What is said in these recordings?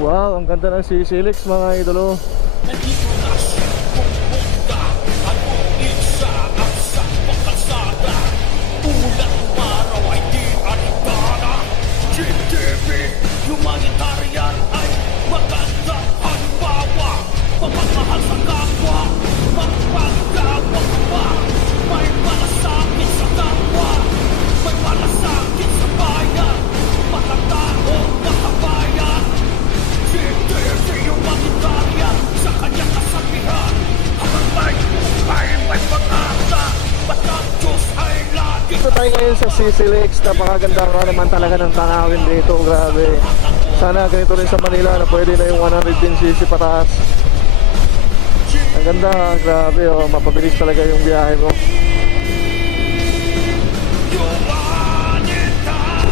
Wow, ang ganda ng Sisilix mga idolo. Nandito na siya pumunta at uminsa ang sa pagkalsada. Ulat umaraw ay di arigana. GTV, humanitarian ay magandang halimbawa. Pagmamahal sa kapwa, magpagkawag pa. May malasakit sa kapwa, may malasakit sa bayan. Matatao, makabayan. GTV, humanitarian sa kanyang kasabihan. Habang may pag-asa, basta't Diyos ay lagi. Ito tayo ngayon sa Sisilix. Napakaganda nga naman talaga ng tanawin dito. Grabe. Sana ganito rin sa Manila na pwede na yung 110cc pataas. Ang ganda, grabe oh. Mapabilis talaga yung biyahe mo.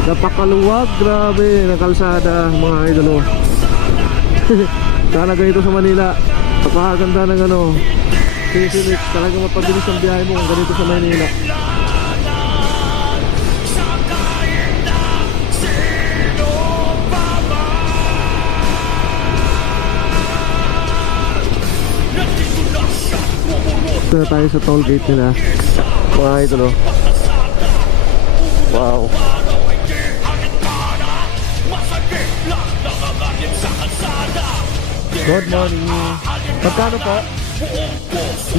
Napakaluwag, grabe na kalsada mga idolo. Sana ganito sa Manila. Napakaganda ng ano Sisilix, talagang mapabilis ang biyahe mo kung ganito sa Manila. Ito na tayo sa toll gate nila mga idolo. Wow. Good morning. Magkano po? 90?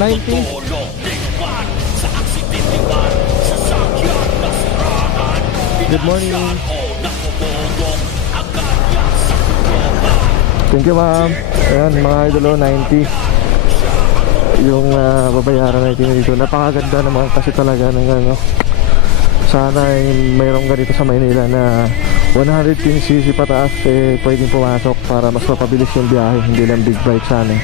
Good morning. Thank you ma'am. Ayan mga idolo, 90 yung babayaran natin dito. Napakaganda naman kasi talaga ng ano. Sana ay mayroong ganito sa Maynila na 110cc pataas pwedeng pumasok para mas mapabilis yung biyahe, hindi lang big bike sana.